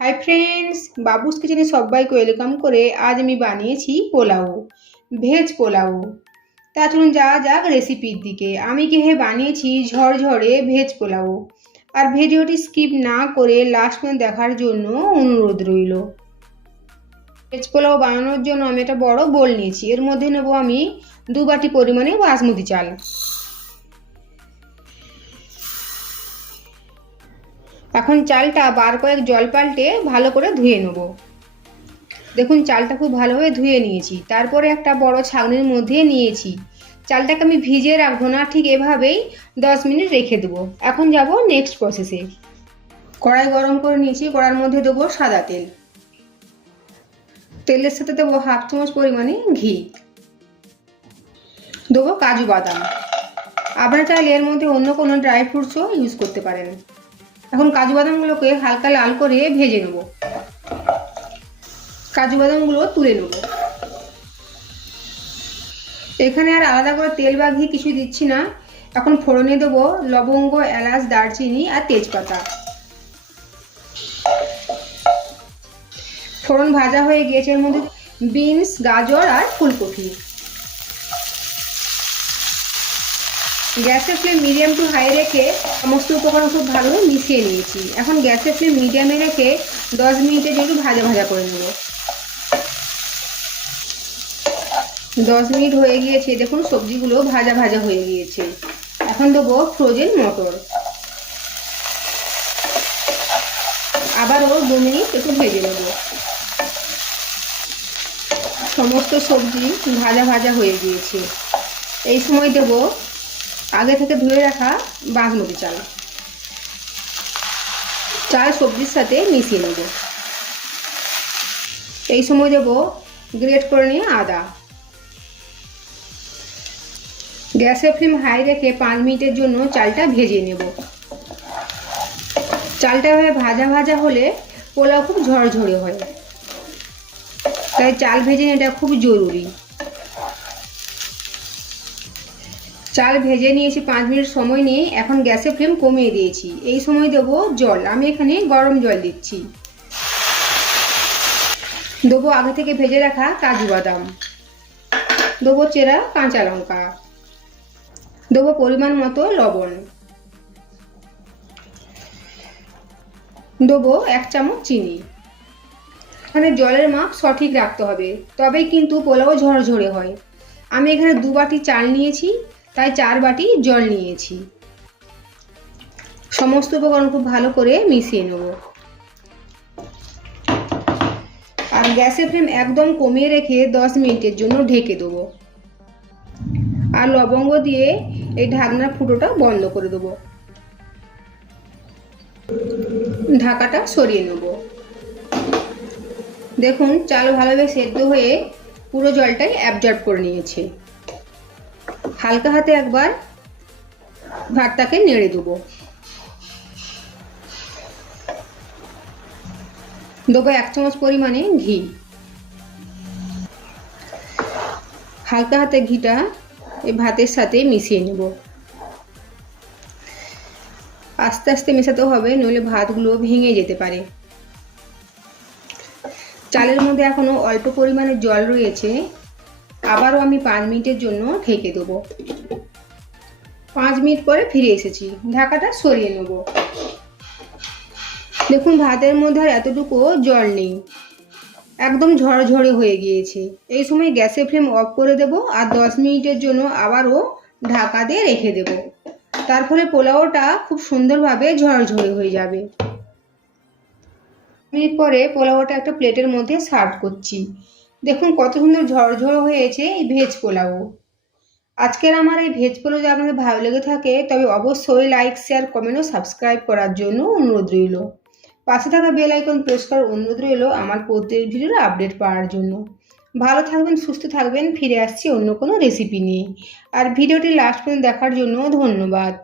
Hi friends, বাবুস কিচেনে সবাইকে welcome করে আজ আমি বানিয়েছি পোলাও, ভেজ পোলাও। তা চলুন যাওয়া যাক রেসিপির দিকে। আমি বানিয়েছি ঝরঝরে ভেজ পোলাও। আর ভিডিওটি স্কিপ না করে লাস্ট পর্যন্ত দেখার জন্য অনুরোধ রইল। ভেজ পোলাও বানানোর জন্য আমি একটা বড় বোল নিয়েছি। এর মধ্যে নেব আমি 2 বাটি পরিমাণে বাসমতি চাল। এখন চালটা বার কয়েক জল পাল্টে ভালো করে ধুয়ে নেব। দেখুন চালটা খুব ভালোভাবে ধুয়ে নিয়েছি। তারপরে একটা বড় ছাঁকনির মধ্যে নিয়েছি। চালটাকে আমি ভিজিয়ে রাখবো না, ঠিক এভাবেই 10 মিনিট রেখে দেবো। এখন যাব নেক্সট প্রসেসে। কড়াই গরম করে নিয়েছি, কড়াইয়ের মধ্যে দেবো সাদা তেল। তেলের সাথে দেবো 1/2 চামচ পরিমাণে ঘি, দেবো কাজু বাদাম। আপনারা চাইলে এর মধ্যে অন্য কোনো ড্রাই ফ্রুটসও ইউজ করতে পারেন। এখন কাজু বাদামগুলোকে হালকা লাল করে ভেজে নেব। কাজু বাদামগুলো তুলে নেব। এখানে আর আলাদা করে তেল বা ঘি কিছু দিচ্ছি না। এখন ফোড়নে দেবো লবঙ্গ, এলাচ, দারচিনি আর তেজপাতা। ফোড়ন ভাজা হয়ে গিয়েছে, এর মধ্যে বিনস, গাজর আর ফুলকপি। গ্যাসের ফ্লেম মিডিয়াম টু হাই রেখে সমস্ত উপকরণ খুব ভালোভাবে মিশিয়ে নিয়েছি। এখন গ্যাসের ফ্লেম মিডিয়ামে রেখে 10 মিনিটের জন্য ভাজা ভাজা করে নেব। 10 মিনিট হয়ে গিয়েছে, দেখুন সবজিগুলো ভাজা ভাজা হয়ে গিয়েছে। এখন দেবো ফ্রোজেন মটর। আবারও 2 মিনিট একটু ভেজে নেব। সমস্ত সবজি ভাজা ভাজা হয়ে গিয়েছে। এই সময় দেব আগে থেকে ধুয়ে রাখা বাসমতি চাল। চাল সবজির সাথে মিশিয়ে নেব। এই সময় দেব গ্রেট করে নিয়ে আদা। গ্যাসের ফ্লেম হাই রেখে 5 মিনিটের জন্য চালটা ভেজে নেব। চালটা ভাজা ভাজা হলে পোলাও খুব ঝরঝরে হয়, তাই চাল ভেজে নেওয়াটা খুব জরুরি। চাল ভেজে নিয়েছি 5 মিনিট সময় নিয়ে। এখন গ্যাসের ফ্লেম কমিয়ে দিয়েছি। এই সময় দেবো জল। আমি এখানে গরম জল দিচ্ছি। দেবো আগে থেকে ভেজে রাখা কাজু বাদাম, দেবো চেরা কাঁচা লঙ্কা, দেবো পরিমাণ মতো লবণ, দেবো 1 চামচ চিনি। এখানে জলের মাপ সঠিক রাখতে হবে, তবেই কিন্তু পোলাও ঝরঝরে হয়। আমি এখানে 2 বাটি চাল নিয়েছি, তাই 4 বাটি জল নিয়েছি। সমস্ত উপকরণ খুব ভালো করে মিশিয়ে নেব। আর গ্যাসের ফ্লেম একদম কমিয়ে রেখে 10 মিনিটের জন্য ঢেকে দেবো। আর লবঙ্গ দিয়ে এই ঢাকনার ফুটোটা বন্ধ করে দেবো। ঢাকাটা সরিয়ে নেব। দেখুন চাল ভালোভাবে সেদ্ধ হয়ে পুরো জলটাই অ্যাবজর্ব করে নিয়েছে। হালকা হাতে একবার ভাতটাকে নেড়ে দেবো। দেবো 1 চামচ পরিমাণে ঘি। হালকা হাতে ঘিটা এই ভাতের সাথে মিশিয়ে নেব। আস্তে আস্তে মেশাতে হবে, নইলে ভাতগুলো ভেঙে যেতে পারে। চালের মধ্যে এখনো অল্প পরিমাণে জল রয়েছে। আবারও আমি 5 মিনিটের জন্য ঢেকে দেবো। 5 মিনিট পরে ফিরে এসেছি। ঢাকাটা সরিয়ে নেব। দেখুন ভাতের মধ্যে আর এতটুকু জল নেই, একদম ঝরঝরে হয়ে গিয়েছে। এই সময় গ্যাসের ফ্লেম অফ করে দেব আর 10 মিনিটের জন্য আবারও ঢাকা দিয়ে রেখে দেব। তার ফলে পোলাওটা খুব সুন্দরভাবে ঝরঝরে হয়ে যাবে। মিনিট পরে পোলাওটা একটা প্লেটের মধ্যে সার্ভ করছি। দেখুন কত সুন্দর ঝরঝরে হয়েছে এই ভেজ পোলাও। আজকের আমার এই ভেজ পোলাও যদি আপনাদের ভালো লেগে থাকে তবে অবশ্যই লাইক, শেয়ার, কমেন্ট ও সাবস্ক্রাইব করার জন্য অনুরোধ রইল। পাশে থাকা বেল আইকন প্রেস করার অনুরোধ রইল আমার প্রত্যেক ভিডিওর আপডেট পাওয়ার জন্য। ভালো থাকবেন, সুস্থ থাকবেন। ফিরে আসছি অন্য কোনো রেসিপি নিয়ে। আর ভিডিওটি লাস্ট পর্যন্ত দেখার জন্য ধন্যবাদ।